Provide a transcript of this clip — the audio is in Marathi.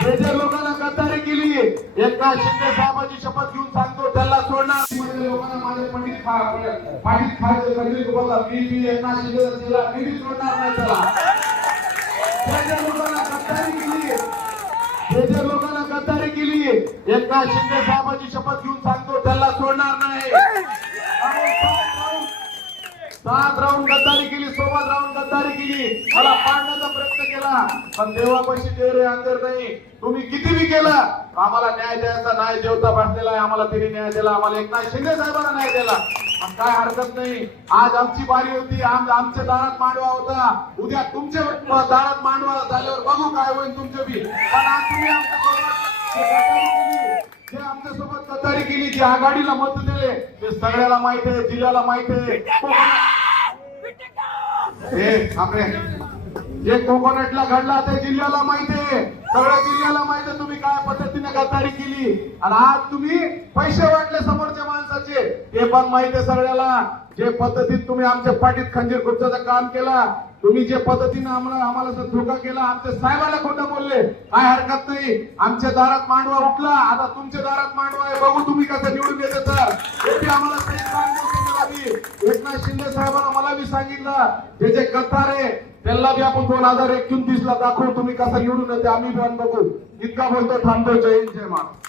जे जे लोकांना गद्दारी केली एकनाथ शिंदे साहेबांची शपथ घेऊन सांगतो त्याला सोडणार लोकांना माझे पंडित खायचे पंडित बोलला मी एकनाथ शिंदे मी बी सोडणार नाही त्याला जे जे लोकांना गद्दारी केली एकनाथ शिंदे साहेबांची शपथ घेऊन सांगतो त्याला सोडणार नाही 7 राऊंड गद्दारी केली सोबत राऊंड गद्दारी केली मला पाडण्याचा प्रयत्न केला पण देवापाशी डेरे अंतर नाही तुम्ही किती बी केलं आम्हाला न्याय द्यायचा नाही जेवता बसलेला आहे आम्हाला तरी न्याय दिला आम्हाला एकनाथ शिंदे साहेबांना न्याय दिला पण काय हरकत नाही आज आमची बारी होती आमच्या दारात मांडवा होता उद्या तुमच्या दारात मांडवा झाल्यावर बघू काय होईल तुमचं बी पण आज तुम्ही जे आमच्यासोबत गद्दारी केली जी आघाडीला मत दिले ते सगळ्याला माहित आहे जिल्ह्याला माहित आहे जे कोकोनटला घडला ते जिल्ह्याला माहित आहे सगळ्या जिल्ह्याला माहित आहे तुम्ही काय पद्धतीने गद्दारी केली आणि आज तुम्ही पैसे वाटले समोरच्या माणसाचे ते पण माहित आहे सगळ्याला जे पद्धतीत तुम्ही आमच्या पाठीत खंजीर खुर्च्याचं काम केला तुम्ही जे पद्धतीने आम्हाला धोका केला आमच्या साहेबाला खोटं बोलले काय हरकत नाही आमच्या दारात मांडवा उठला आता तुमच्या दारात मांडवा आहे बघू तुम्ही कसं निवडून येते तर हे बी आम्हाला एकनाथ शिंदे साहेबांना मला बी सांगितलं जे जे गद्दार आहे त्यांना बी आपण 2029 ला दाखवू तुम्ही कसं निवडून येते आम्ही बी बघू इतका बोलतो थांबतो जय हिंद जय महाराष्ट्र